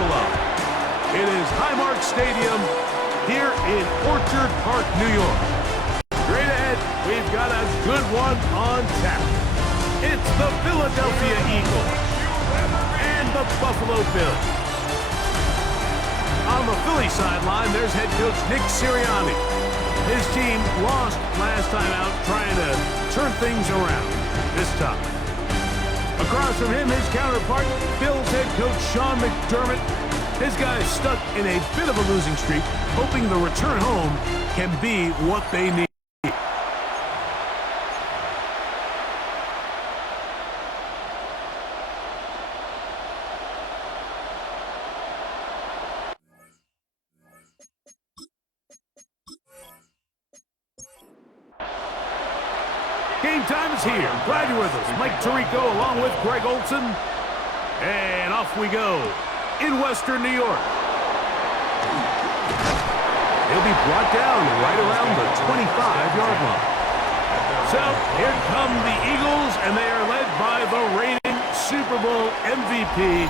Buffalo. It is Highmark Stadium here in Orchard Park, New York. Straight ahead, we've got a good one on tap. It's the Philadelphia Eagles and the Buffalo Bills. On the Philly sideline, there's head coach Nick Sirianni. His team lost last time out, trying to turn things around this time. Across from him, his counterpart, Bills head coach Sean McDermott. His guys stuck in a bit of a losing streak, hoping the return home can be what they need. Game time is here. Glad you're with us. Mike Tirico along with Greg Olson. And off we go in Western New York. He'll be brought down right around the 25-yard line. So here come the Eagles, and they are led by the reigning Super Bowl MVP.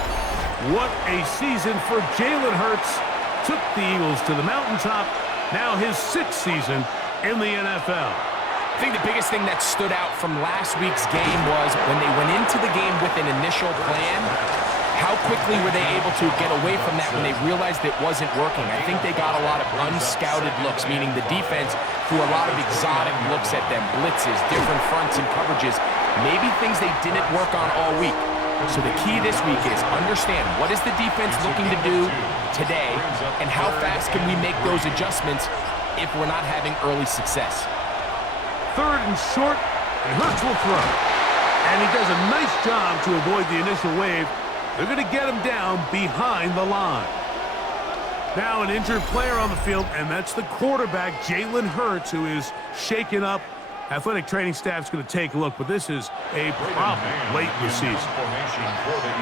What a season for Jalen Hurts. Took the Eagles to the mountaintop. Now his 6th season in the NFL. I think the biggest thing that stood out from last week's game was when they went into the game with an initial plan, how quickly were they able to get away from that when they realized it wasn't working. I think they got a lot of unscouted looks, meaning the defense threw a lot of exotic looks at them, blitzes, different fronts and coverages, maybe things they didn't work on all week. So the key this week is understand what is the defense looking to do today and how fast can we make those adjustments if we're not having early success. 3rd and short, and Hurts will throw. And he does a nice job to avoid the initial wave. They're going to get him down behind the line. Now an injured player on the field, and that's the quarterback, Jalen Hurts, who is shaken up. Athletic training staff's going to take a look, but this is a problem late in the season.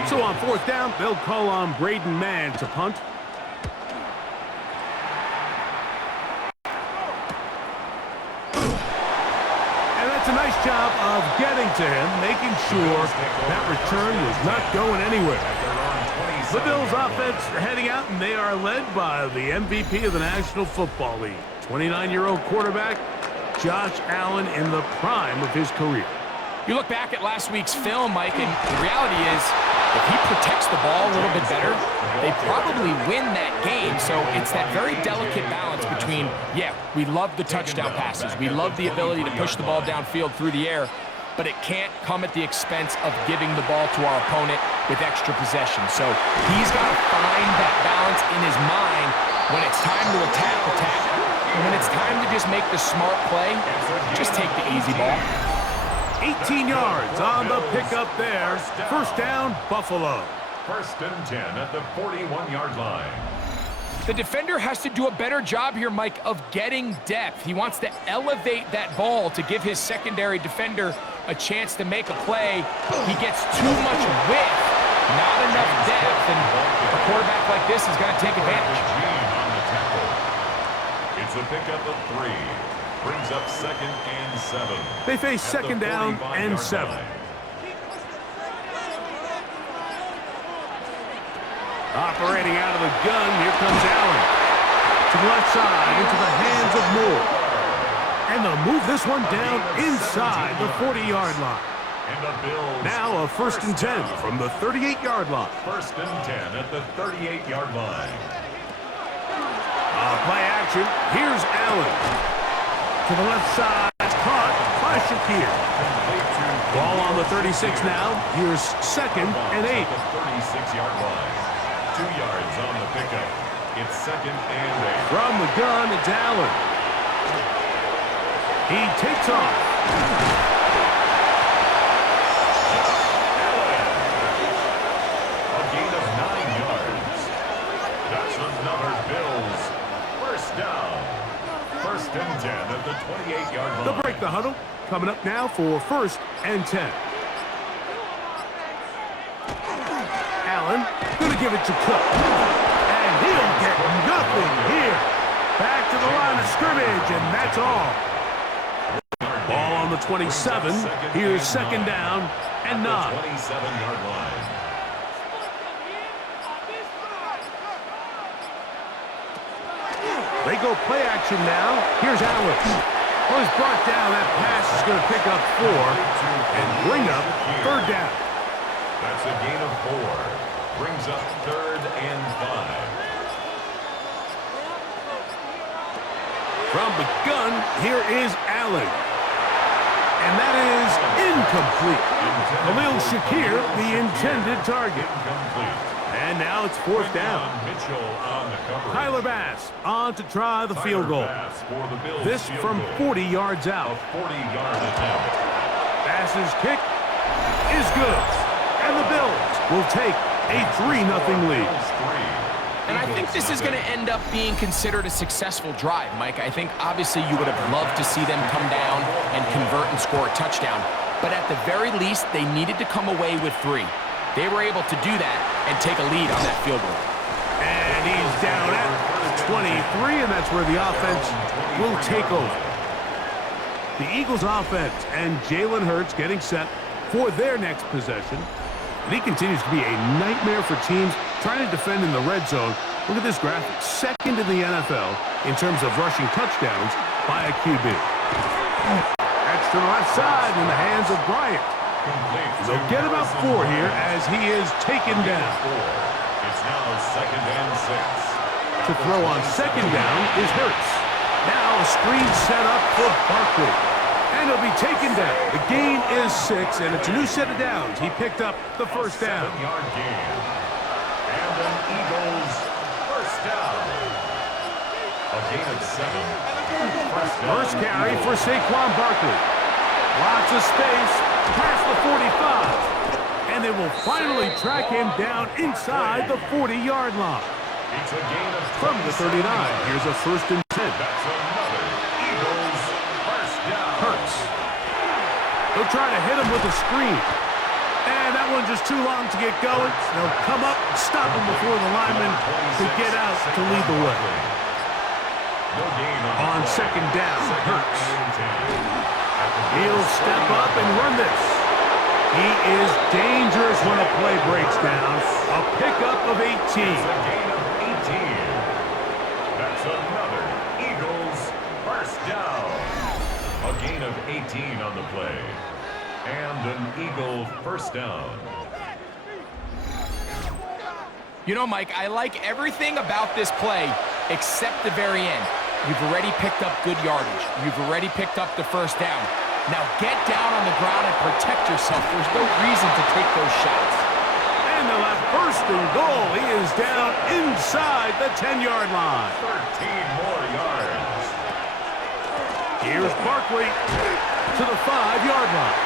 So on 4th down, they'll call on Braden Mann to punt. A nice job of getting to him, making sure that return was not going anywhere. The Bills offense heading out, and they are led by the MVP of the National Football League, 29-year-old quarterback Josh Allen in the prime of his career. You look back at last week's film, Mike, and the reality is if he protects the ball a little bit better, they probably win that game. So it's that very delicate balance between, yeah, we love the touchdown passes. We love the ability to push the ball downfield through the air, but it can't come at the expense of giving the ball to our opponent with extra possession. So he's got to find that balance in his mind when it's time to attack. And when it's time to just make the smart play, just take the easy ball. 18 yards on the pickup there. 1st down, Buffalo. 1st and 10 at the 41-yard line. The defender has to do a better job here, Mike, of getting depth. He wants to elevate that ball to give his secondary defender a chance to make a play. He gets too much width, not enough depth, and a quarterback like this is going to take advantage. It's a pickup of 3. Brings up 2nd and 7. They face 2nd down and 7. Operating out of the gun, here comes Allen. To the left side, into the hands of Moore. And they'll move this one down inside the 40-yard line. Now a 1st and 10 from the 38-yard line. 1st and 10 at the 38-yard line. Play action. Here's Allen. To the left side, caught by Shakir. Ball on the 36 now. Here's 2nd and 8. 36-yard line. 2 yards on the pickup. It's 2nd and 8. From the gun, it's Allen. He takes off. A gain of 9 yards. That's another Bills 1st down. 1st and 10 at the 28-yard line. They'll break the huddle. Coming up now for 1st and 10. Allen going to give it to Cook. And he'll get nothing here. Back to the line of scrimmage, and that's all. Ball on the 27. Here's 2nd down and 9. 27-yard line. they go play action now. Here's Allen. Well, he's brought down. That pass is going to pick up 4 and bring up 3rd down. That's a gain of 4. Brings up 3rd and 5. From the gun, here is Allen. And that is incomplete. Khalil Shakir, the intended target. And now it's 4th down. Tyler Bass on to try the field goal. This from 40 yards out. Bass's kick is good. And the Bills will take a 3-0 lead. And I think this is going to end up being considered a successful drive, Mike. I think obviously you would have loved to see them come down and convert and score a touchdown. But at the very least, they needed to come away with 3. They were able to do that and take a lead on that field goal. And he's down at the 23, and that's where the offense will take over. The Eagles offense and Jalen Hurts getting set for their next possession. And he continues to be a nightmare for teams trying to defend in the red zone. Look at this graphic. 2nd in the NFL in terms of rushing touchdowns by a QB. That's to the left side in the hands of Bryant. They'll get about 4 here as he is taken down. It's now 2nd and 6. To throw on 2nd down is Hurts. Now a screen set up for Barkley. And he'll be taken down. The gain is 6, and it's a new set of downs. He picked up the 1st down. 7-yard gain. And an Eagles 1st down. A gain of 7. First carry for Saquon Barkley. Lots of space past the 45. And they will finally track him down inside the 40-yard line. It's a gain of From the 39, here's a 1st and 10. That's another Eagles 1st down. Hurts. They'll try to hit him with a screen. And that one's just too long to get going. They'll come up and stop him before the lineman can get out to lead the way. On 2nd down, Hurts. He'll step up and run this. He is dangerous when a play breaks down. A pickup of 18. It's a gain of 18. That's another Eagles 1st down. A gain of 18 on the play. And an Eagle 1st down. You know, Mike, I like everything about this play except the very end. You've already picked up good yardage. You've already picked up the 1st down. Now get down on the ground and protect yourself. There's no reason to take those shots. And they'll have 1st and goal. He is down inside the 10-yard line. 13 more yards. Here's Barkley to the 5-yard line.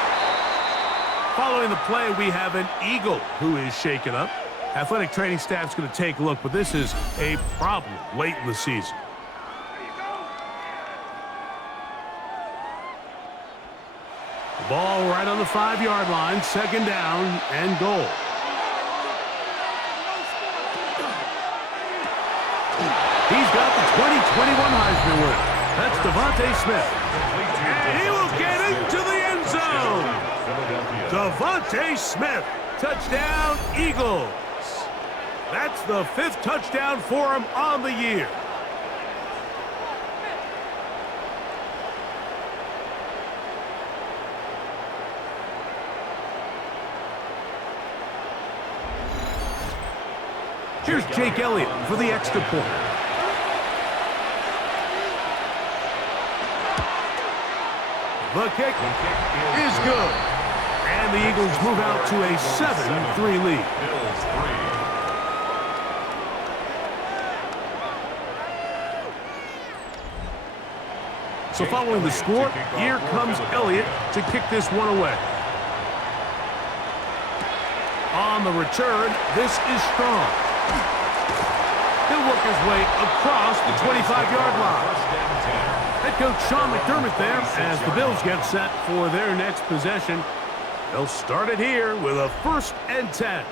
Following the play, we have an Eagle who is shaken up. Athletic training staff's going to take a look, but this is a problem late in the season. The ball right on the 5-yard line, 2nd down and goal. He's got the 2021 Heisman winner. That's Devontae Smith. And he will get into the end zone. Devontae Smith, touchdown Eagles. That's the 5th touchdown for him on the year. Here's Jake Elliott for the extra point. The kick is good. And the Eagles move out to a 7-3 lead. So following the score, here comes Elliott to kick this one away. On the return, this is strong. He'll work his way across the 25-yard line. Head coach Sean McDermott there as the Bills get set for their next possession. They'll start it here with a 1st and 10.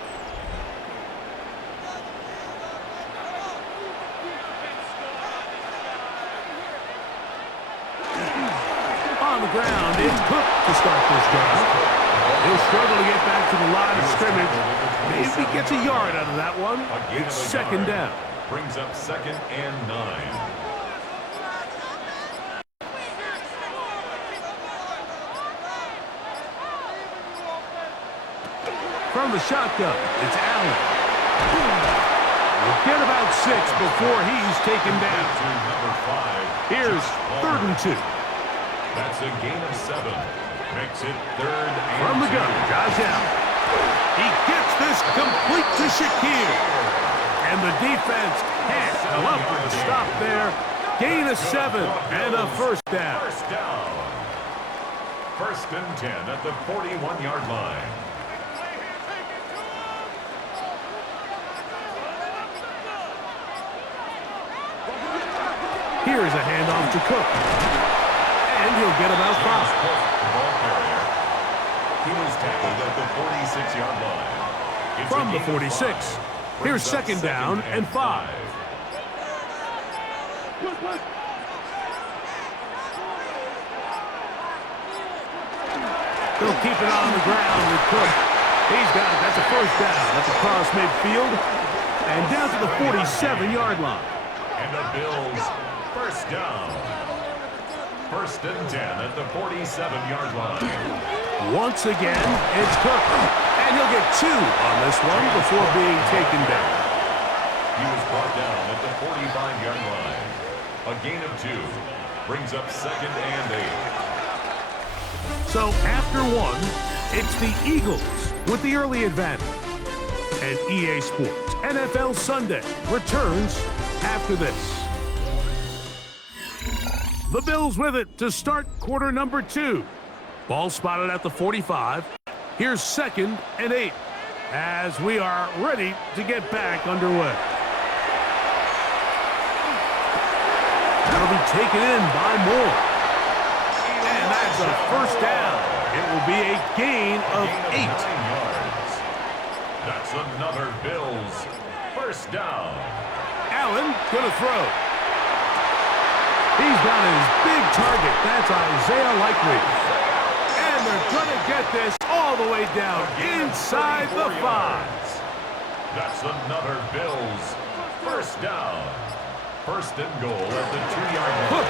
On the ground, it's Cook to start this drive. He'll struggle to get back to the line of scrimmage. Maybe gets a yard out of that one. It's 2nd down. Brings up 2nd and 9. From the shotgun, it's Allen. We'll get about 6 before he's taken down. Here's 3rd and 2. That's a gain of 7. Makes it 3rd and 2. From the gun, Josh Allen. He gets this complete to Shakir. And the defense can't come up with a stop there. Gain of 7 and a first down. First down. 1st and 10 at the 41-yard line. Here's a handoff to Cook. And he'll get about 5. Ball carrier. He was tackled at the 46-yard line. It's From the 46. Here's 2nd down and 5. They'll keep it on the ground with Cook. He's got it. That's a first down. That's across midfield. And down to the 47-yard line. And the Bills first down. 1st and 10 at the 47-yard line. Once again, it's Cook. And he'll get 2 on this one before being taken down. He was brought down at the 45-yard line. A gain of 2 brings up 2nd and 8. So after 1, it's the Eagles with the early advantage. And EA Sports NFL Sunday returns after this. The Bills with it to start quarter number 2. Ball spotted at the 45. Here's 2nd and 8 as we are ready to get back underway. That'll be taken in by Moore. And that's a first down. It will be a gain of 8. 9 yards. That's another Bills first down. Allen gonna throw. He's got his big target. That's Isaiah Likely. And they're gonna get this all the way down inside the 5. That's another Bills first down. 1st and goal at the 2-yard line.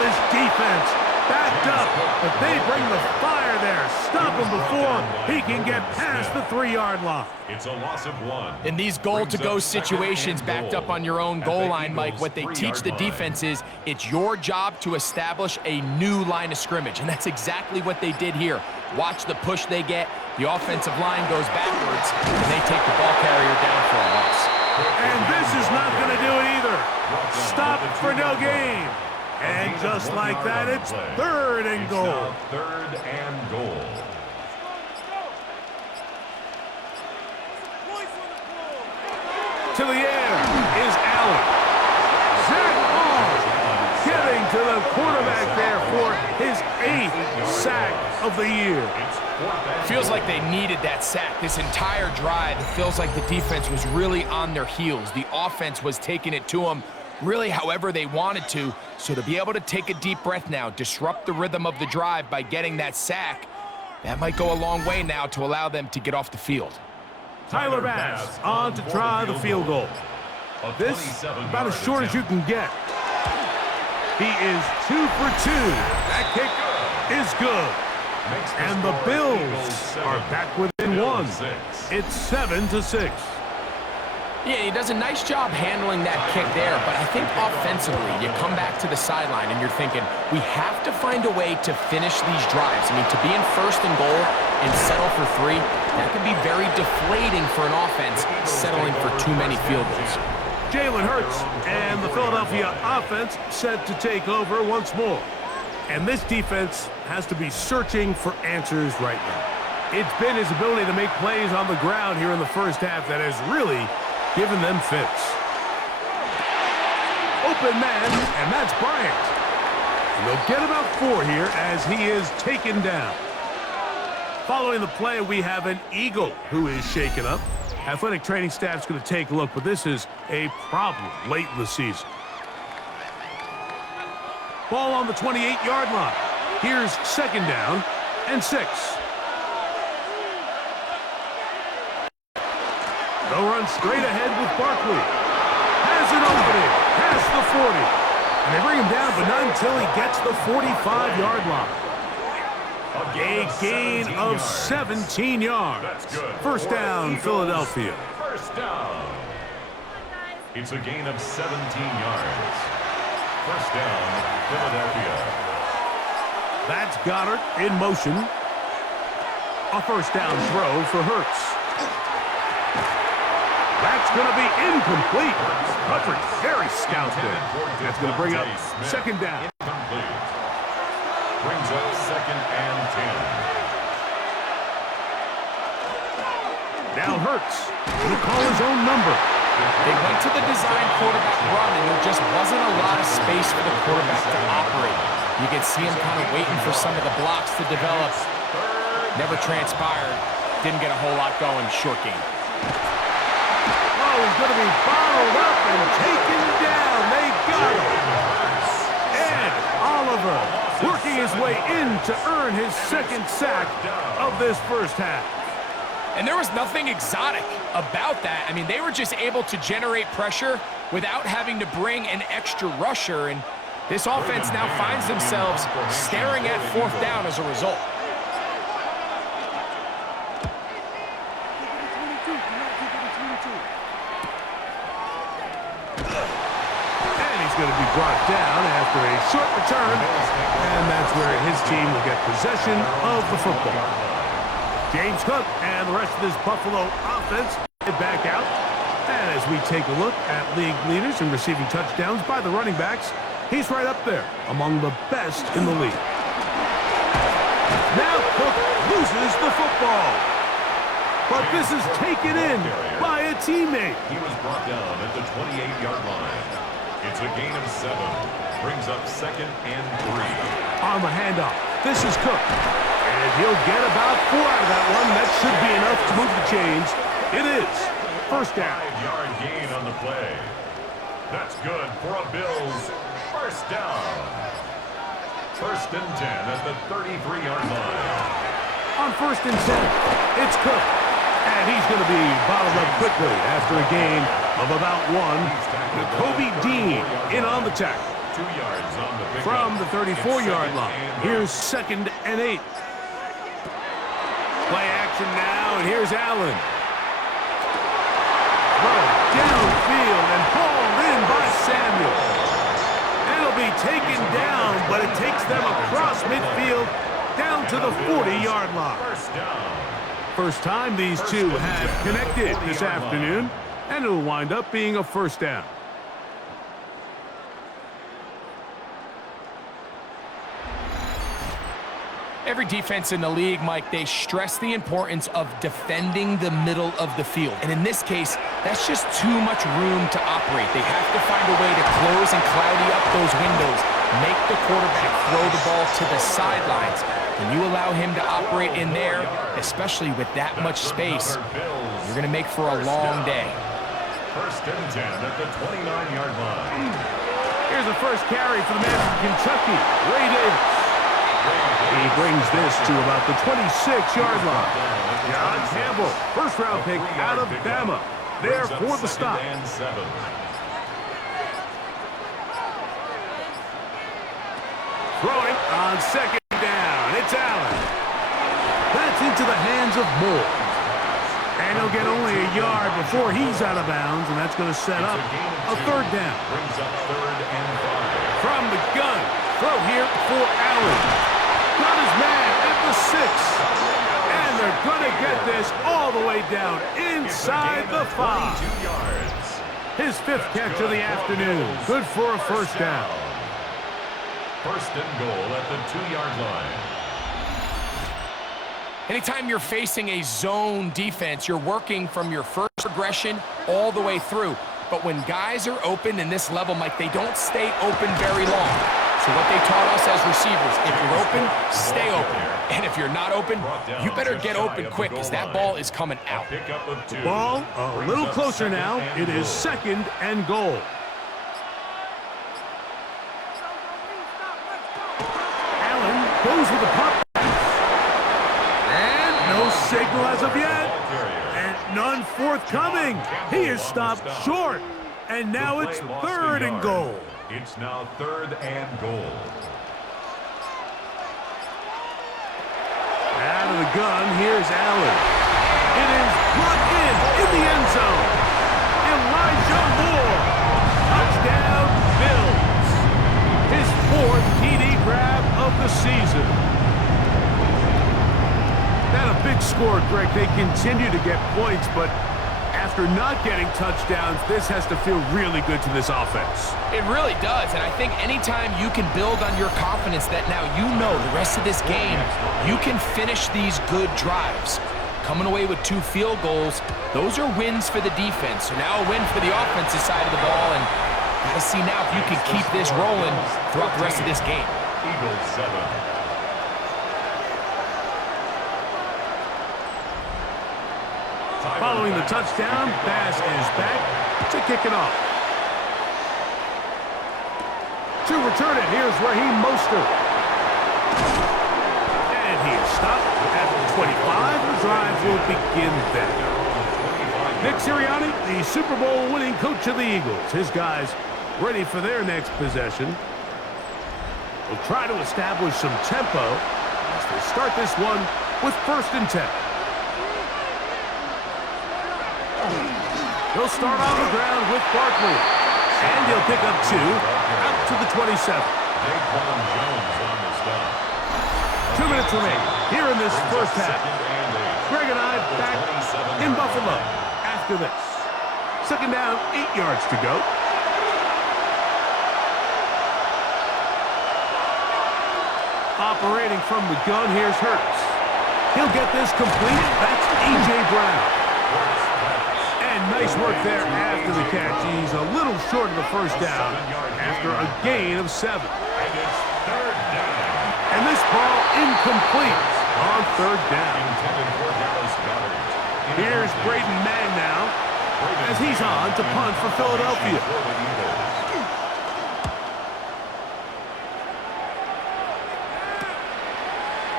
This defense backed up, but they bring the fire there. Stop him before he can get past the 3-yard line. It's a loss of 1. In these goal-to-go situations, backed up on your own goal line, Mike, what they teach the defense is it's your job to establish a new line of scrimmage, and that's exactly what they did here. Watch the push they get. The offensive line goes backwards, and they take the ball carrier down for a loss. And this is not going to do it either. Stop for no gain. And just like that, it's 3rd and goal. Now 3rd and goal. To the air is Allen. Zach Ball getting to the quarterback there for his 8th sack of the year. Feels like they needed that sack this entire drive. It feels like the defense was really on their heels. The offense was taking it to them really however they wanted to. So to be able to take a deep breath now, disrupt the rhythm of the drive by getting that sack, that might go a long way now to allow them to get off the field. Tyler Bass on to try the field goal. This about as short as you can get. He is 2 for 2. That kick is good. And the Bills are back within 1. It's 7-6. Yeah, he does a nice job handling that kick there, but I think offensively, you come back to the sideline and you're thinking, we have to find a way to finish these drives. I mean, to be in 1st and goal and settle for 3, that can be very deflating for an offense settling for too many field goals. Jalen Hurts and the Philadelphia offense set to take over once more. And this defense has to be searching for answers right now. It's been his ability to make plays on the ground here in the first half that has really given them fits. Open man, and that's Bryant. And they'll get about 4 here as he is taken down. Following the play, we have an Eagle who is shaken up. Athletic training staff's going to take a look, but this is a problem late in the season. Ball on the 28-yard line. Here's 2nd down and 6. They'll run straight ahead with Barkley. Has an opening past the 40. And they bring him down, but not until he gets the 45-yard line. A gain of 17 yards. That's good. First down, Philadelphia. First down. It's a gain of 17 yards. First down, Philadelphia. That's Goddard in motion. A first down throw for Hurts. That's going to be incomplete. Coverage very stout there. That's going to bring up second down. Incomplete. Brings up second and 10. Now Hurts will call his own number. They went to the design quarterback run, and there just wasn't a lot of space for the quarterback to operate. You could see him kind of waiting for some of the blocks to develop. Never transpired. Didn't get a whole lot going. Short game. Oh, he's going to be bottled up and taken down. They got him. Ed Oliver working his way in to earn his second sack of this first half. And there was nothing exotic about that. I mean, they were just able to generate pressure without having to bring an extra rusher. And this offense now finds themselves staring at fourth down as a result. Going to be brought down after a short return, and that's where his team will get possession of the football. James Cook and the rest of this Buffalo offense head back out. And as we take a look at league leaders in receiving touchdowns by the running backs, he's right up there among the best in the league. Now Cook loses the football, but this is taken in by a teammate. He was brought down at the 28-yard line. It's a gain of 7. Brings up second and 3. On the handoff, this is Cook. And he'll get about 4 out of that one. That should be enough to move the chains. It is. First down. 5-yard gain on the play. That's good for a Bills first down. First and 10 at the 33-yard line. On first and 10, it's Cook. And he's going to be bottled up quickly after a gain of about 1. Kobe Dean in on the tackle. 2 yards on the pickup. From the 34-yard line. Here's second and 8. Play action now, and here's Allen. Throw downfield and hauled in by Samuel. It'll be taken down, but it takes them across midfield down to the 40-yard line. First down. First time these two have connected this afternoon, and it'll wind up being a first down. Every defense in the league, Mike, they stress the importance of defending the middle of the field. And in this case, that's just too much room to operate. They have to find a way to close and cloudy up those windows, make the quarterback throw the ball to the sidelines. When you allow him to operate in there, especially with that much space, you're going to make for a long day. First and 10 at the 29-yard line. Here's the first carry for the man from Kentucky, Ray Davis. He brings this to about the 26-yard line. John Campbell, first-round pick out of Bama, there for the stop. Throwing on second down. It's Allen. That's into the hands of Moore. And he'll get only a yard before he's out of bounds, and that's going to set up a third down. Brings up third and 5. From the gun, throw here for Allen. Got his man at the 6. And they're going to get this all the way down inside the 5. His 5th catch of the afternoon. Good for a first down. First and goal at the 2-yard line. Anytime you're facing a zone defense, you're working from your first progression all the way through. But when guys are open in this level, Mike, they don't stay open very long. So what they taught us as receivers, if you're open, stay open. And if you're not open, you better get open quick because that ball is coming out. Ball a little closer now. It is second and goal. Allen goes with the pop. And no signal as of yet. And none forthcoming. He is stopped short. And now it's third and goal. It's now third and goal. Allen. It is brought in the end zone. Elijah Moore. Touchdown, Bills. His 4th TD grab of the season. Not a big score, Greg. They continue to get points, but after not getting touchdowns, this has to feel really good to this offense. It really does, and I think anytime you can build on your confidence that now you know the rest of this game, you can finish these good drives. Coming away with 2 field goals, those are wins for the defense. So now a win for the offensive side of the ball, and got to see now if you can keep this rolling throughout the rest of this game. Eagles 7. Following the touchdown, Bass is back to kick it off. To return it, here's Raheem Mostert. And he is stopped at the 25. The drive will begin then. Nick Sirianni, the Super Bowl winning coach of the Eagles. His guys ready for their next possession. Will try to establish some tempo as they start this one with 1st and 10. He'll start on the ground with Barkley. And he'll pick up 2 out to the 27. 2 minutes remaining here in this first half. Greg and I back in Buffalo after this. 2nd down, 8 yards to go. Operating from the gun, here's Hurts. He'll get this complete. That's A.J. Brown. And nice work there after the catch. He's a little short of the 1st down after a gain of 7. And this ball incomplete on 3rd down. Here's Braden Mann now as he's on to punt for Philadelphia.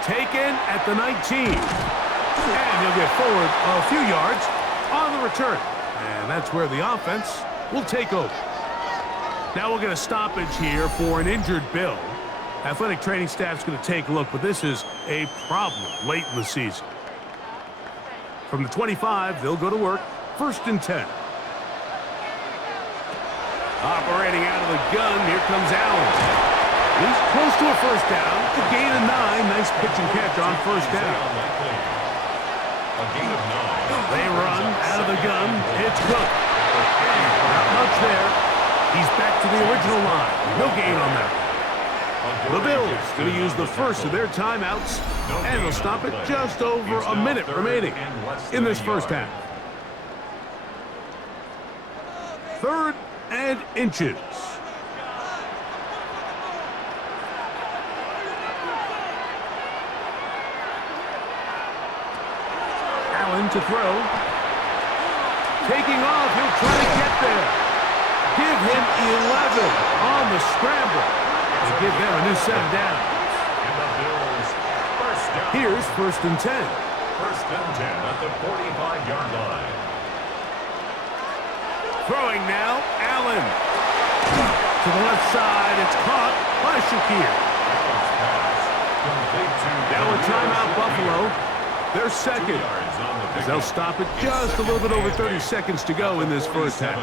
Taken at the 19. And he'll get forward a few yards on the return. And that's where the offense will take over. Now we'll get a stoppage here for an injured Bill. Athletic training staff's going to take a look, but this is a problem late in the season. From the 25, they'll go to work. 1st and 10. Operating out of the gun, here comes Allen. He's close to a 1st down. A gain of 9. Nice pitch and catch on 1st down. They run out of the gun. It's good. And not much there. He's back to the original line. No gain on that. The Bills going to use the first of their timeouts, and they'll stop it just over a minute remaining in this first half. 3rd and inches. Allen to throw. Taking off, he'll try to get there. Give him 11 on the scramble to give them a new set of downs. Here's 1st and 10. 1st and 10 at the 45-yard line. Throwing now, Allen. To the left side, it's caught by Shakir. Now a timeout, Buffalo. Their 2nd, as they'll stop it just a little bit over 30 seconds to go in this first half.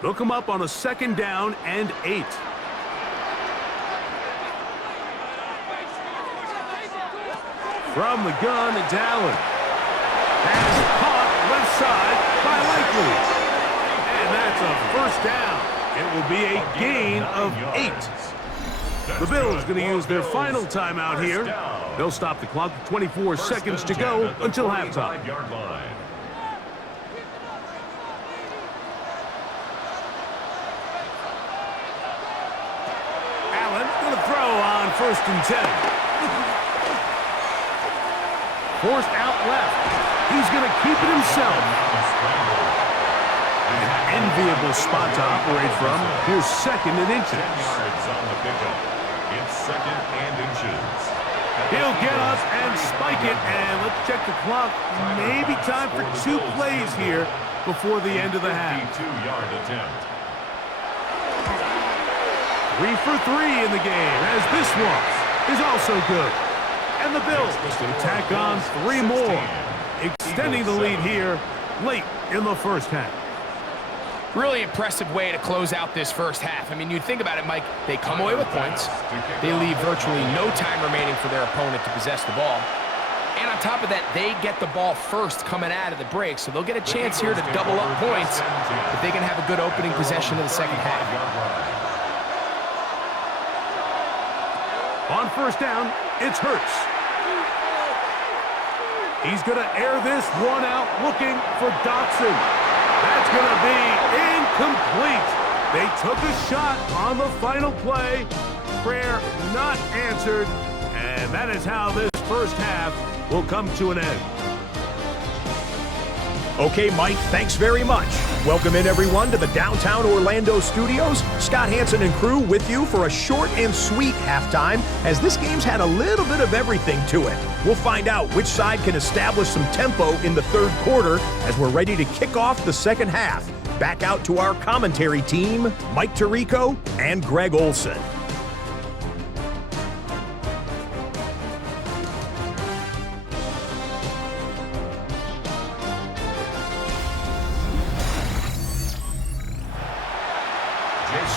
They'll come up on a 2nd down and 8. From the gun, it's Allen. Pass caught left side by Likely. And that's a 1st down. It will be a gain of 8. The Bills going to use their final timeout here. They'll stop the clock with 24 seconds to go until halftime. Allen going to throw on 1st and 10. Forced out left. He's going to keep it himself. An enviable spot to operate from. Here's 2nd and inches. It's 2nd and inches. He'll get up and spike it, and let's check the clock. Maybe time for 2 plays here before the end of the half. 52-yard attempt. 3 for 3 in the game, as this one is also good. And the Bills will tack on 3 more, extending the lead here late in the first half. Really impressive way to close out this first half. I mean, you think about it, Mike, they come away with points. They leave virtually no time remaining for their opponent to possess the ball. And on top of that, they get the ball first coming out of the break, so they'll get a chance here to double up points if they can have a good opening possession in the second half. On first down, it's Hurts. He's going to air this one out, looking for Dotson. That's going to be incomplete. They took a shot on the final play. Prayer not answered. And that is how this first half will come to an end. Okay, Mike, thanks very much. Welcome in, everyone, to the downtown Orlando studios. Scott Hansen and crew with you for a short and sweet halftime, as this game's had a little bit of everything to it. We'll find out which side can establish some tempo in the third quarter as we're ready to kick off the second half. Back out to our commentary team, Mike Tirico and Greg Olson.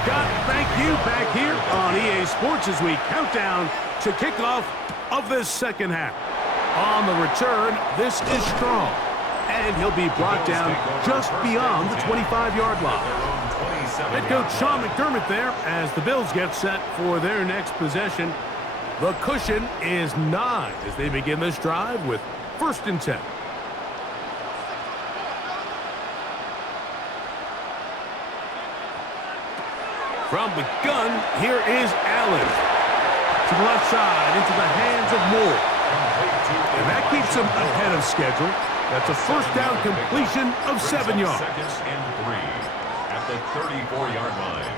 Scott, thank you back here on EA Sports as we count down to kickoff of this second half. On the return, this is Strong, and he'll be brought down just beyond the 25-yard line. Head coach Sean McDermott there as the Bills get set for their next possession. The cushion is 9 as they begin this drive with 1st and 10. From the gun, here is Allen. To the left side, into the hands of Moore. And that keeps him ahead of schedule. That's a first down completion of 7 yards. 2nd and 3 at the 34-yard line.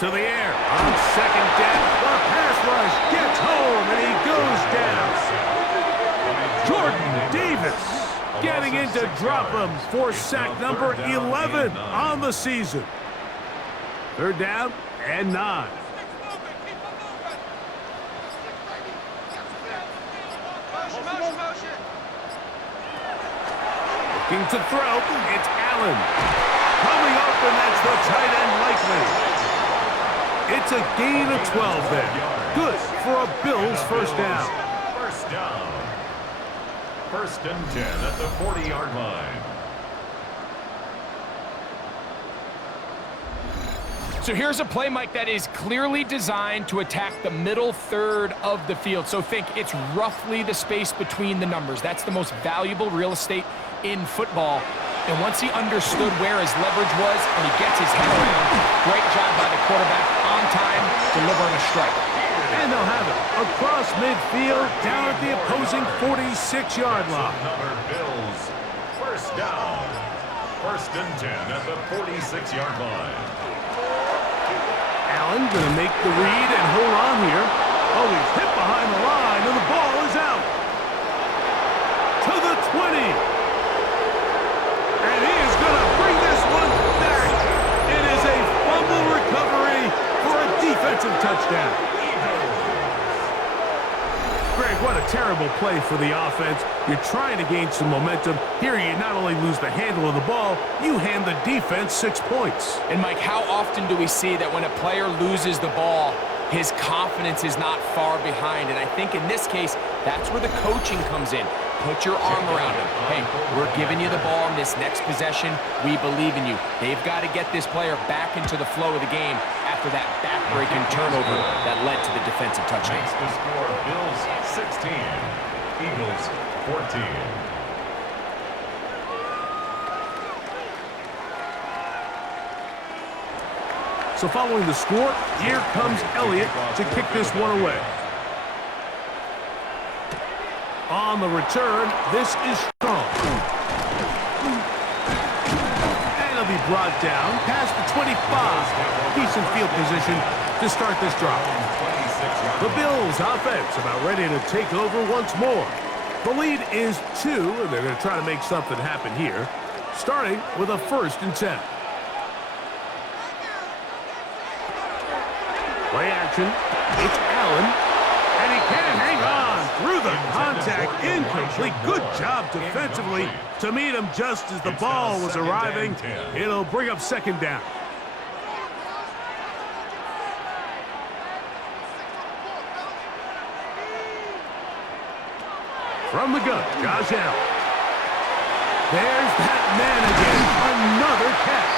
To the air on 2nd down. The pass rush gets home, and he goes down. Jordan Davis getting in to drop him for sack number 11 on the season. 3rd down and 9. Looking to throw, it's Allen. Coming up, and that's the tight end likely. It's a gain of 12 there. Good for a Bills first down. First down. 1st and 10 at the 40-yard line. So here's a play, Mike, that is clearly designed to attack the middle third of the field. So think it's roughly the space between the numbers. That's the most valuable real estate in football. And once he understood where his leverage was and he gets his head around, great job by the quarterback on time, delivering a strike. And they'll have it across midfield, down at the opposing 46-yard line. Another Bills. First down. 1st and 10 at the 46-yard line. Allen going to make the read and hold on here. Oh, he's hit behind the line, and the ball is out. To the 20. And he is going to bring this one back. It is a fumble recovery for a defensive touchdown. Greg, what a terrible play for the offense. You're trying to gain some momentum. Here you not only lose the handle of the ball, you hand the defense 6 points. And, Mike, how often do we see that when a player loses the ball, his confidence is not far behind? And I think in this case, that's where the coaching comes in. Put your arm around him. Hey, we're giving you the ball in this next possession. We believe in you. They've got to get this player back into the flow of the game after that back-breaking turnover that led to the defensive touchdown. Makes the score Bills 16, Eagles 14. So following the score, here comes Elliott to kick this one away. On the return, this is Strong. And he'll be brought down past the 25. Decent field position to start this drive. The Bills offense about ready to take over once more. The lead is 2, and they're going to try to make something happen here, starting with a 1st and 10. Play action. It's Allen. And he can't hang on through the contact. Incomplete. Good job defensively to meet him just as the ball was arriving. It'll bring up second down. From the gun, Josh Allen. There's that man again. Another catch.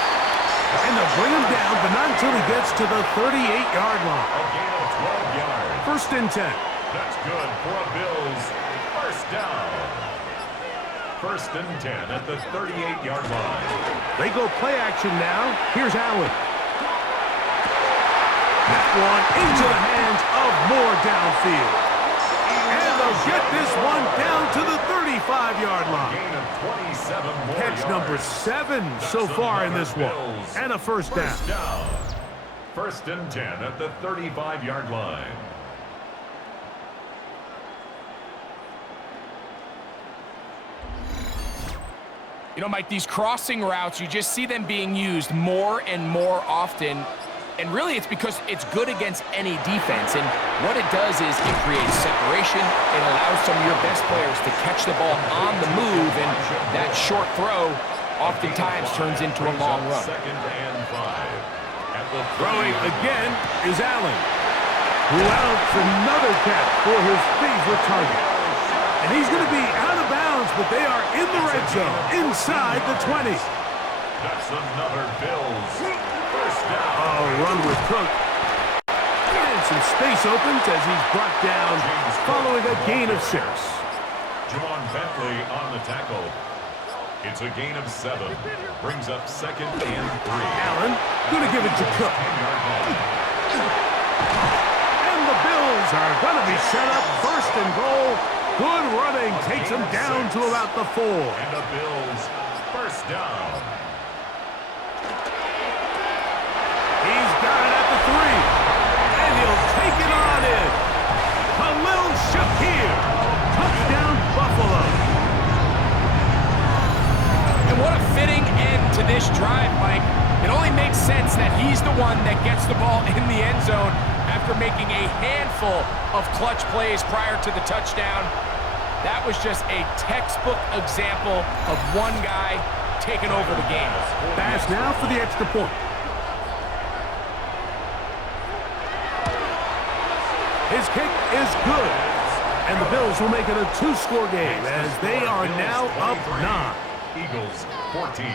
And they'll bring him down, but not until he gets to the 38-yard line. A gain of 12 yards. First and 10. That's good for a Bills first down. First and 10 at the 38-yard line. They go play action now. Here's Allen. That one into the hands of Moore downfield. And they'll get this one down to the 35-yard line. Gain of 27 more Catch yards. number 7 so far in this one. And a first down. First and 10 at the 35-yard line. You know, Mike, these crossing routes, you just see them being used more and more often. And really, it's because it's good against any defense. And what it does is it creates separation. It allows some of your best players to catch the ball on the move. And that short throw oftentimes turns into a long run. Second and 5. Throwing again is Allen, who outs another catch for his favorite target. And he's going to be out of bounds, but they are in the red zone, inside the 20. That's another Bills first down. Oh, run with Cook. And some space opens as he's brought down following a gain of 6. Javon Bentley on the tackle. It's a gain of 7. Brings up second and 3. Allen going to give it to Cook. 10-yard line. And the Bills are going to be set up first and goal. Good running takes him down to about the 4. And the Bills first down. He's got it at the 3. And he'll take it on in. Khalil Shakir. Touchdown, Buffalo. And what a fitting end to this drive, Mike. It only makes sense that he's the one that gets the ball in the end zone after making a handful of clutch plays prior to the touchdown. That was just a textbook example of one guy taking over the game. Pass now for the extra point. His kick is good. And the Bills will make it a 2-score game as they are now up 9. Eagles 14.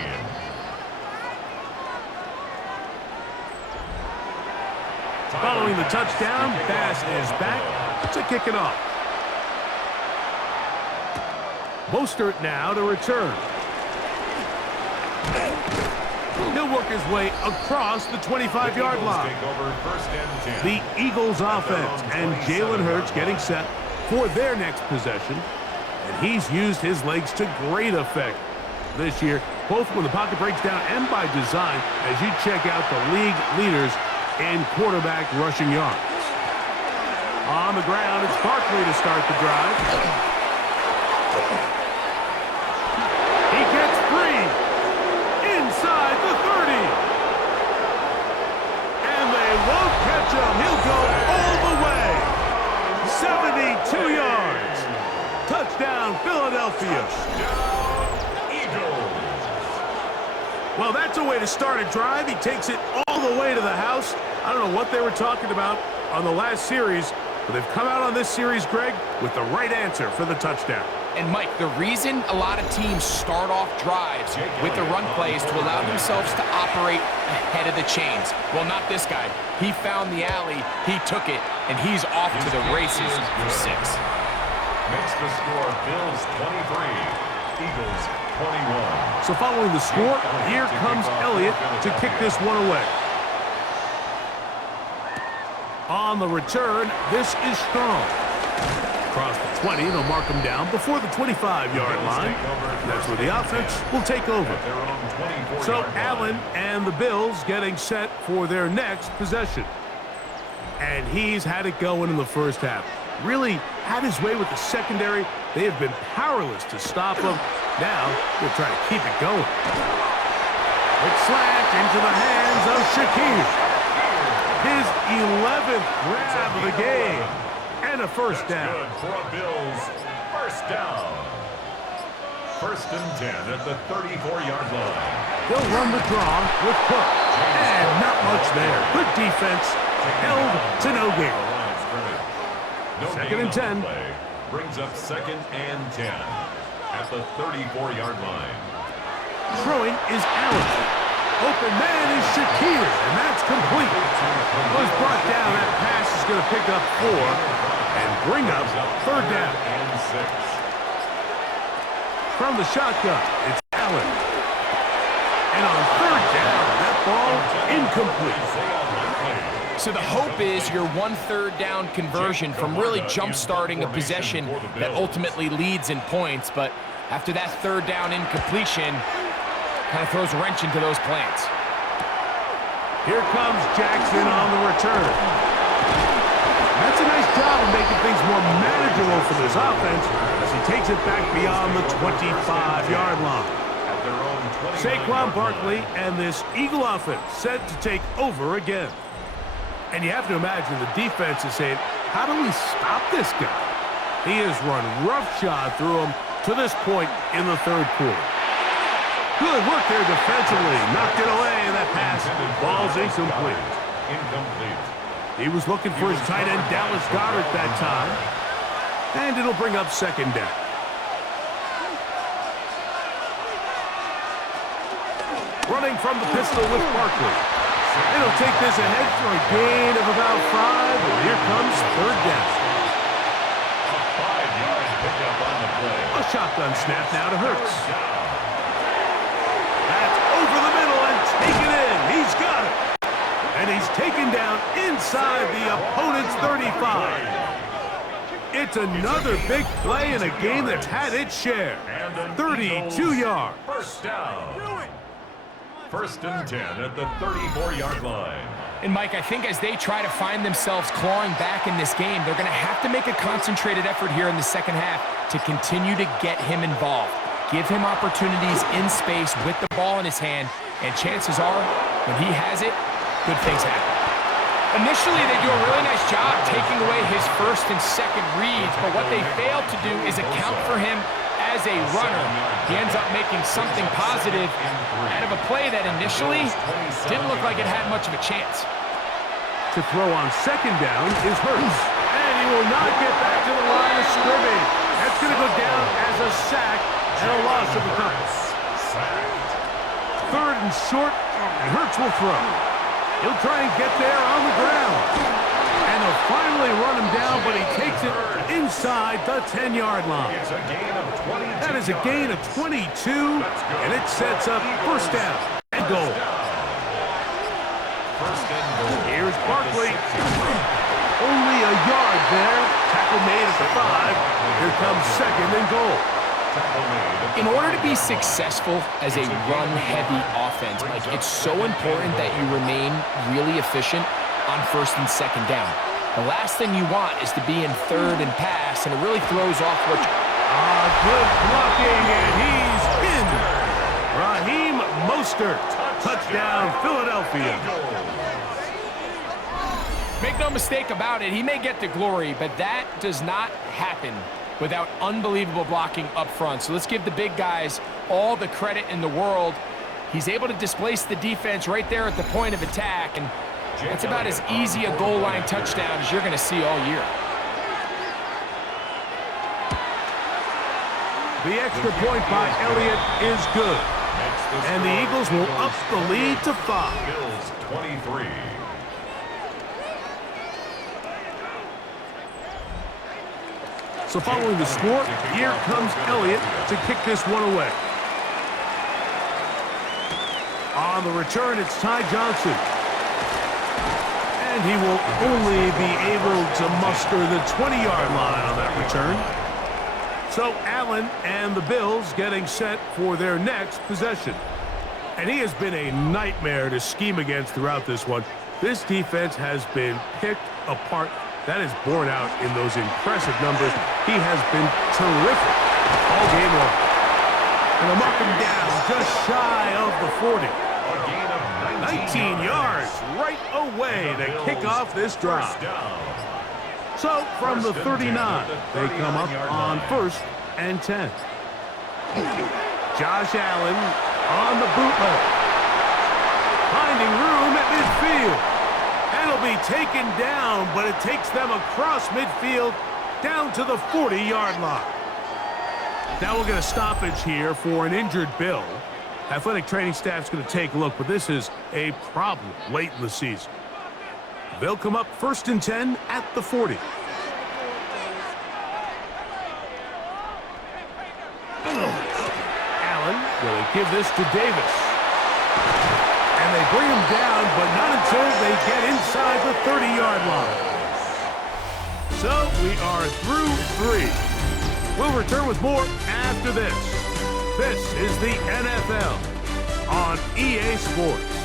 Following the touchdown, Bass is back to kick it off. Mostert now to return. He'll work his way across the 25-yard line. The Eagles offense and Jalen Hurts getting set for their next possession. And he's used his legs to great effect this year, both when the pocket breaks down and by design, as you check out the league leaders in quarterback rushing yards. On the ground, it's Barkley to start the drive. He gets free inside the 30. And they won't catch him. He'll go all the way. 72 yards. Touchdown, Philadelphia. Well, that's a way to start a drive. He takes it all the way to the house. I don't know what they were talking about on the last series, but they've come out on this series, Greg, with the right answer for the touchdown. And, Mike, the reason a lot of teams start off drives with the run plays to allow themselves to operate ahead of the chains. Well, not this guy. He found the alley, he took it, and he's off to the races for 6. Makes the score Bills 23, Eagles 21. So following the score, here comes Elliott to kick this one away. On the return, this is Strong. Across the 20, they'll mark him down before the 25-yard line. That's where the offense will take over. So Allen and the Bills getting set for their next possession. And he's had it going in the first half. Really had his way with the secondary. They have been powerless to stop him. Now they'll try to keep it going. Quick slant into the hands of Shakir. His 11th grab of the game. And a first down. Good for a Bills first down. 1st and 10 at the 34-yard line. They'll run the draw with Cook. And not much there. Good defense. Held to no gain. Second and 10. Brings up 2nd and 10 at the 34-yard line. Throwing is Allen. Open man is Shakir, and that's complete. Was brought down. That pass is going to pick up 4 and bring up 3rd down. And 6. From the shotgun, it's Allen. And on 3rd down, that ball incomplete. So the hope is your 1/3 down conversion from really jump-starting a possession that ultimately leads in points, but after that 3rd down incompletion, kind of throws a wrench into those plans. Here comes Jackson on the return. That's a nice job of making things more manageable for this offense as he takes it back beyond the 25-yard line. Saquon Barkley and this Eagle offense set to take over again. And you have to imagine the defense is saying, how do we stop this guy? He has run roughshod through him to this point in the 3rd quarter. Good work there defensively. Knocked it away, and that pass ball's incomplete. He was looking for his tight end, Dallas Goedert, that time. And it'll bring up 2nd down. Running from the pistol with Barkley. It'll take this ahead for a gain of about 5, and here comes 3rd down. A 5-yard pickup on the play. A shotgun snap now to Hurts. That's over the middle and taken in. He's got it. And he's taken down inside the opponent's 35. It's another big play in a game that's had its share. 32 yards. First down. 1st and 10 at the 34-yard line. And Mike, I think as they try to find themselves clawing back in this game, they're going to have to make a concentrated effort here in the 2nd half to continue to get him involved. Give him opportunities in space with the ball in his hand, and chances are, when he has it, good things happen. Initially, they do a really nice job taking away his 1st and 2nd reads, but what they fail to do is account for him as a runner. He ends up making something positive out of a play that initially didn't look like it had much of a chance. To throw on 2nd down is Hurts. And he will not get back to the line of scrimmage. That's going to go down as a sack and a loss of a couple. 3rd and short, and Hurts will throw. He'll try and get there on the ground. And they'll finally run him down, but he takes it inside the 10-yard line. That is a gain of 22, and it sets up 1st down and goal. Here's Barkley. Only a yard there. Tackle made at the 5. Here comes 2nd and goal. In order to be successful as a run-heavy offense, Mike, it's so important that you remain really efficient on 1st and 2nd down. The last thing you want is to be in 3rd and pass, and it really throws off what you... Good blocking, and he's in. Raheem Mostert. Touchdown, Philadelphia. Make no mistake about it, he may get to glory, but that does not happen without unbelievable blocking up front. So let's give the big guys all the credit in the world. He's able to displace the defense right there at the point of attack, and that's about as easy a goal line touchdown as you're going to see all year. The extra point by Elliott is good. And the Eagles will up the lead to 5. Bills 23. So following the score, here comes Elliott to kick this one away. On the return, it's Ty Johnson. And he will only be able to muster the 20-yard line on that return. So Allen and the Bills getting set for their next possession. And he has been a nightmare to scheme against throughout this one. This defense has been picked apart. That is borne out in those impressive numbers. He has been terrific all game long. And they'll mark him down just shy of the 40. 19 yards right away to kick off this drive. So from the 39, they come up on 1st and 10. Josh Allen on the bootleg. Finding room at midfield. And it'll be taken down, but it takes them across midfield down to the 40-yard line. Now we'll get a stoppage here for an injured Bill. Athletic training staff's going to take a look, but this is a problem late in the season. They'll come up 1st and 10 at the 40. Allen will give this to Davis. And they bring him down, but not until they get inside the 30-yard line. So we are through 3. We'll return with more after this. This is the NFL on EA Sports.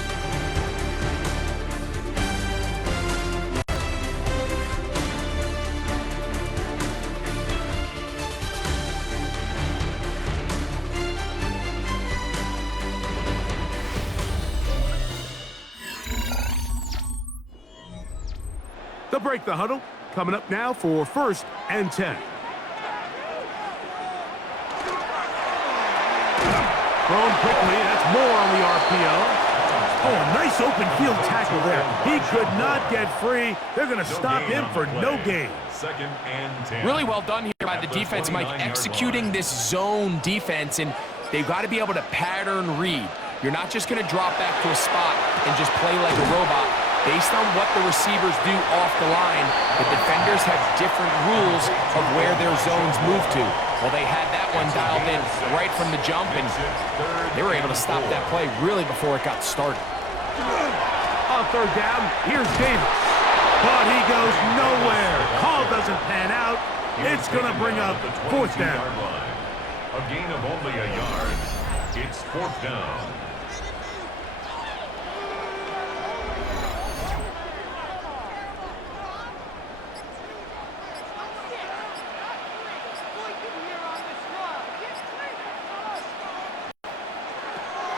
They'll break the huddle. Coming up now for 1st and 10. Thrown quickly. That's more on the RPO. Oh, a nice open field tackle there. He could not get free. They're going to stop him for no gain. 2nd and 10. Really well done here by the defense, Mike, executing this zone defense, and they've got to be able to pattern read. You're not just going to drop back to a spot and just play like a robot. Based on what the receivers do off the line, the defenders have different rules of where their zones move to. Well, they had that one dialed in right from the jump, and they were able to stop that play really before it got started. On 3rd down, here's Davis. But he goes nowhere. Call doesn't pan out. It's going to bring up 4th down. A gain of only a yard. It's 4th down.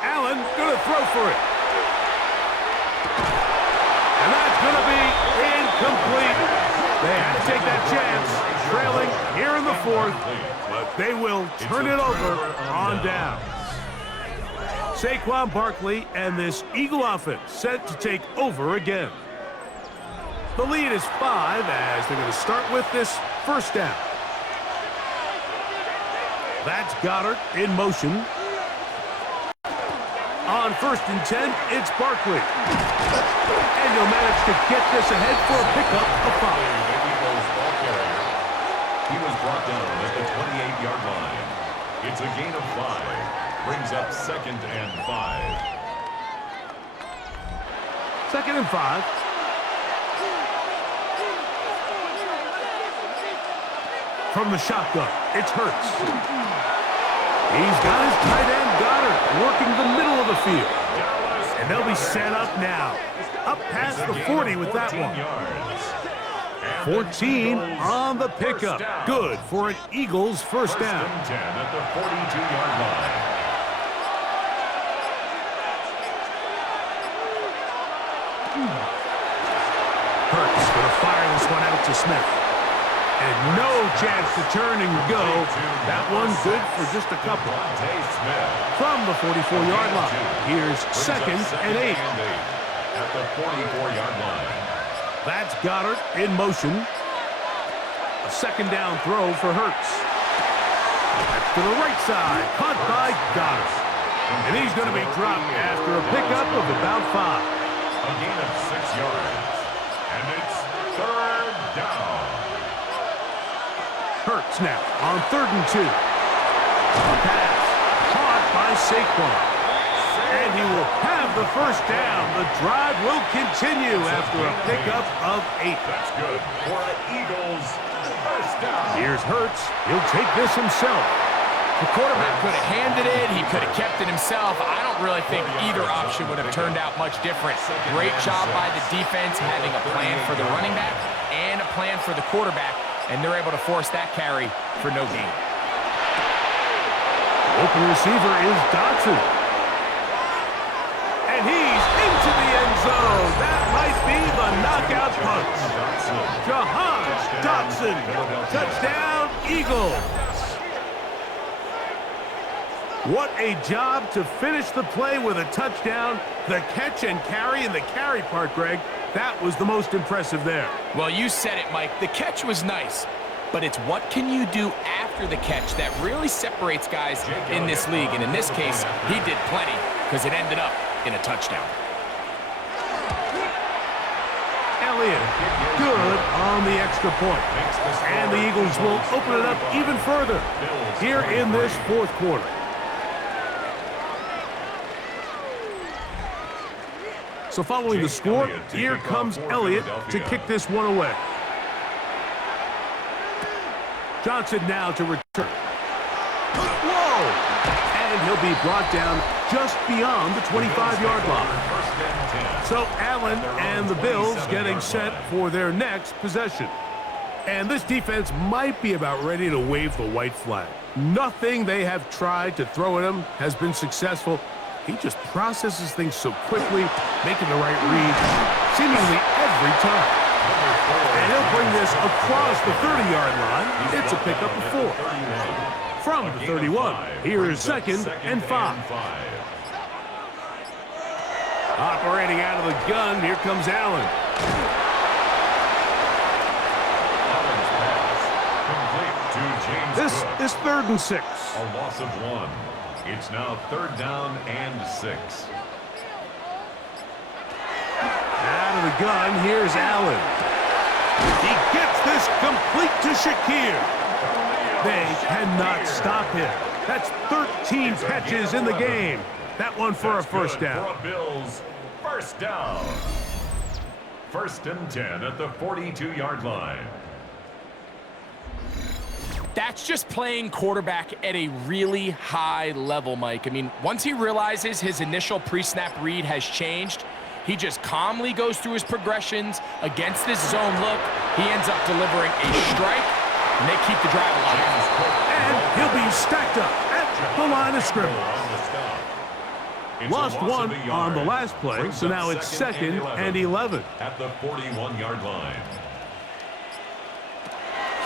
Allen going to throw for it. And that's going to be incomplete. They had to take that chance, trailing here in the 4th, but they will turn it over on down. Saquon Barkley and this Eagle offense set to take over again. The lead is 5 as they're going to start with this 1st down. That's Goddard in motion. On 1st and 10, it's Barkley. And he'll manage to get this ahead for a pickup of 5. He was brought down at the 28-yard line. It's a gain of 5. Brings up 2nd and 5. 2nd and 5. From the shotgun, it's Hurts. He's got his tight end Goddard working the middle of the field. And they'll be set up now. Up past the 40 with that one. 14 on the pickup. Good for an Eagles 1st down. 10 at the 42-yard line. Hurts going to fire this one out to Smith. And no chance to turn and go. That one good for just a couple. From the 44-yard line, here's 2nd and 8. At the 44-yard line. That's Goddard in motion. A 2nd down throw for Hurts. That's to the right side, caught by Goddard. And he's going to be dropped after a pickup of about 5. A gain of 6 yards. And it's 3rd down. Hurts now on 3rd and 2. Pass caught by Saquon. And he will have the 1st down. The drive will continue after a pickup of 8. That's good for an Eagles 1st down. Here's Hurts. He'll take this himself. The quarterback could have handed it. He could have kept it himself. I don't really think either option would have turned out much different. Great job by the defense having a plan for the running back and a plan for the quarterback, and they're able to force that carry for no gain. Open receiver is Dotson. And he's into the end zone. That might be the knockout punch. Jahan Dodson. Touchdown, Eagles. What a job to finish the play with a touchdown. The catch and carry, and the carry part, Greg, that was the most impressive there. Well, you said it, Mike. The catch was nice, but it's what can you do after the catch that really separates guys in this league. And in this case, he did plenty because it ended up in a touchdown. Elliott, good on the extra point. And the Eagles will open it up even further here in this fourth quarter. So following the score, here comes Elliott to kick this one away. Johnson now to return. Whoa! And he'll be brought down just beyond the 25-yard line. So Allen and the Bills getting set for their next possession. And this defense might be about ready to wave the white flag. Nothing they have tried to throw at him has been successful. He just processes things so quickly, making the right read seemingly every time. And he'll bring this across the 30-yard line. It's a pickup of 4. From the 31, here is 2nd and 5. Operating out of the gun, here comes Allen. This is 3rd and 6. A loss of 1. It's now 3rd down and 6. Out of the gun, here's Allen. He gets this complete to Shakir. They cannot stop him. That's 13 catches in the game. That one for a first down. Bills, first down. 1st and 10 at the 42-yard line. That's just playing quarterback at a really high level, Mike. I mean, once he realizes his initial pre-snap read has changed, he just calmly goes through his progressions against this zone look. He ends up delivering a strike, and they keep the drive alive. And he'll be stacked up at the line of scrimmage. Lost 1 on the last play, so now it's 2nd and 11. At the 41-yard line.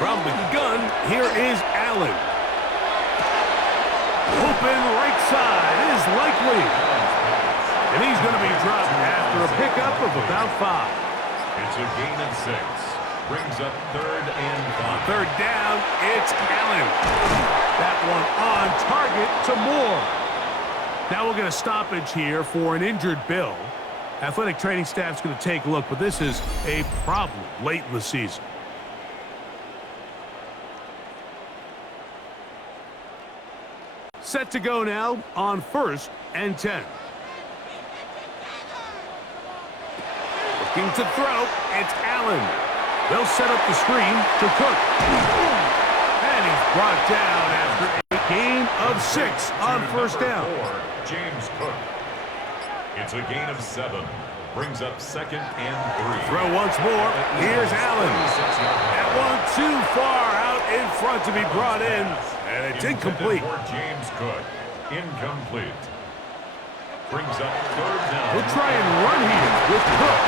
From the gun, here is Allen. Open right side is likely. And he's going to be dropped after a pickup of about 5. It's a gain of 6. Brings up 3rd and 5. 3rd down, it's Allen. That one on target to Moore. Now we'll get a stoppage here for an injured Bill. Athletic training staff's going to take a look, but this is a problem late in the season. Set to go now on 1st and 10. Looking to throw, it's Allen. They'll set up the screen to Cook. And he's brought down after a gain of 6 on 1st down. James Cook. It's a gain of 7. Brings up 2nd and 3. Throw once more. Here's Allen. That one too far out in front to be brought in. And it's incomplete. For James Cook. Incomplete. Brings up 3rd down. We'll try and run here with Cook.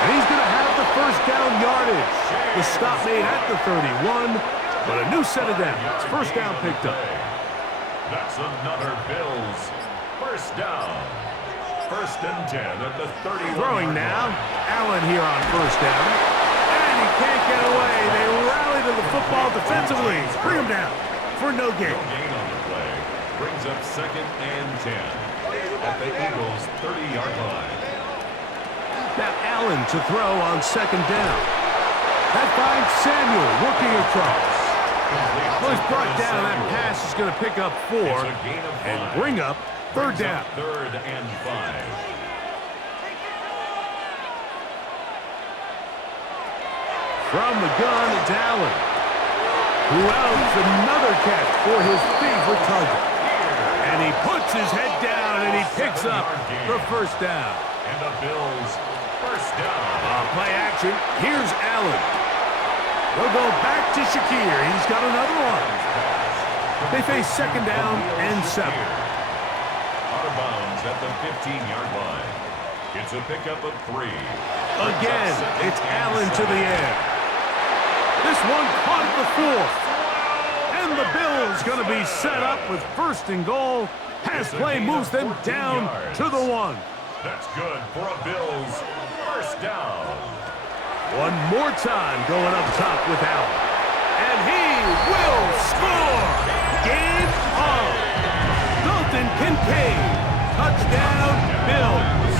And he's going to have the 1st down yardage. The stop made at the 31, but a new set of downs. 1st down picked up. That's another Bills 1st down. 1st and 10 at the 31. Throwing now. Allen here on 1st down. And he can't get away. They rally to the football defensively. Bring him down for no gain. No gain on the play. Brings up 2nd and 10 at the Eagles' 30-yard line. Now Allen to throw on 2nd down. That finds Samuel working across. Well, he's brought down. That pass is going to pick up 4 and bring up 3rd down. 3rd and 5. From the gun, it's Allen, who outs another catch for his favorite target. And he puts his head down and he picks up the 1st down. And the Bills 1st down. Play action. Here's Allen. They'll go back to Shakir. He's got another one. They face 2nd down and 7. Out of bounds at the 15-yard line. It's a pickup of 3. Again, it's Allen to the air. This one caught at the 4. And the Bills going to be set up with 1st and goal. Pass play moves them down to the 1. That's good for a Bills 1st down. One more time going up top with Allen. And he will score! Game on! Dalton Kincaid. Touchdown, Bills.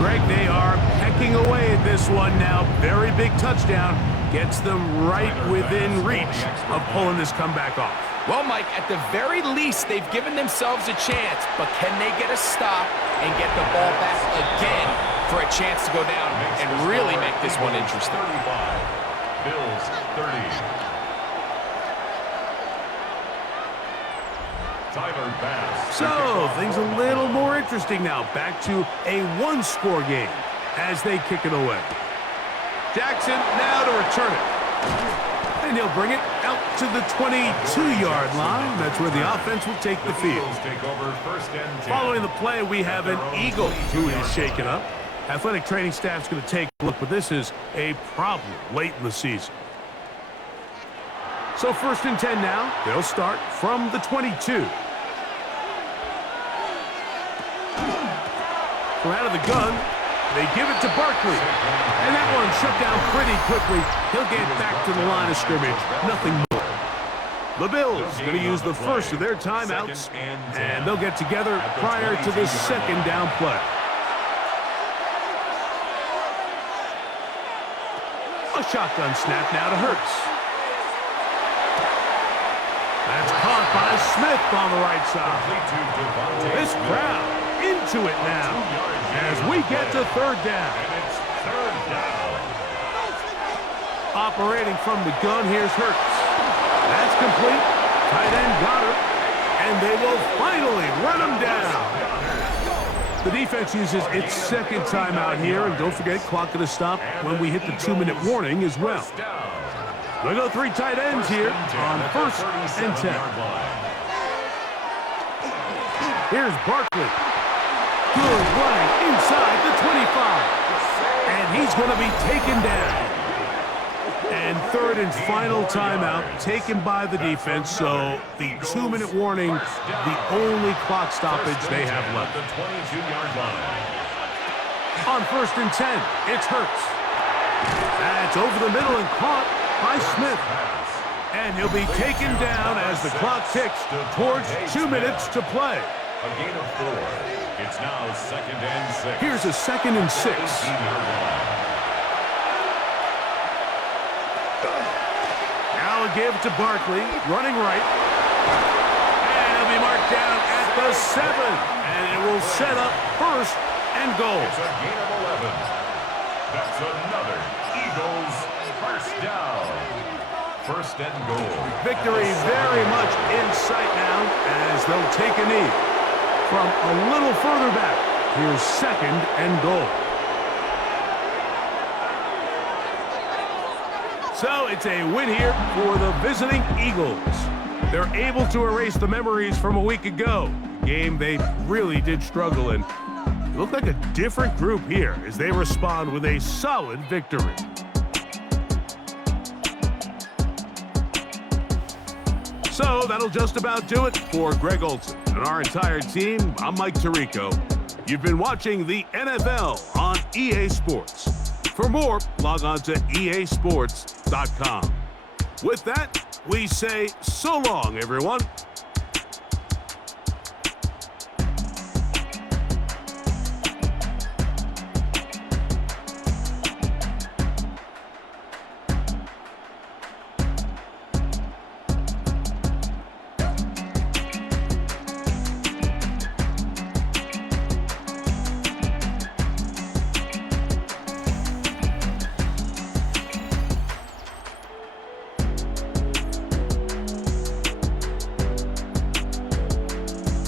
Greg, they are pecking away at this one now. Very big touchdown. Gets them right within reach of pulling this comeback off. Well, Mike, at the very least, they've given themselves a chance, but can they get a stop and get the ball back again for a chance to go down and really make this one interesting? 35, Bills 30. Tyler Bass. So, things a little more interesting now. Back to a one-score game as they kick it away. Jackson now to return it. And he'll bring it out to the 22-yard line. That's where the offense will take the field. Following the play, we have an Eagle who is shaken up. Athletic training staff's going to take a look, but this is a problem late in the season. So 1st and 10 now. They'll start from the 22. From out of the gun, they give it to Barkley. And that one shut down pretty quickly. He'll get back to the line of scrimmage. Nothing more. The Bills going to use the first of their timeouts, and they'll get together prior to the 2nd down play. A shotgun snap now to Hurts. That's caught by Smith on the right side. This crowd into it now as we get to 3rd down. Operating from the gun, here's Hurts. That's complete. Tight end got her. And they will finally run him down. The defense uses its 2nd timeout here. And don't forget, clock going to stop when we hit the 2-minute warning as well. They go 3 tight ends here on 1st and 10. Here's Barkley. Good running inside the 25. And he's going to be taken down. And 3rd and final timeout taken by the defense. So the 2-minute warning, the only clock stoppage they have left. On 1st and 10, it's Hurts. That's over the middle and caught by Smith. And he'll be taken down as the clock ticks towards 2 minutes to play. A gain of 4. It's now 2nd and 6. Here's a 2nd and 6. Now a give to Barkley, running right. And he'll be marked down at the 7. And it will set up 1st and goal. It's a gain of 11. That's another Eagles 1st down. 1st and goal. Victory very much in sight now as they'll take a knee. From a little further back, here's 2nd and goal. So it's a win here for the visiting Eagles. They're able to erase the memories from a week ago. A game they really did struggle in. It looked like a different group here as they respond with a solid victory. So that'll just about do it for Greg Olson and our entire team. I'm Mike Tirico. You've been watching the NFL on EA Sports. For more, log on to easports.com. With that, we say so long, everyone.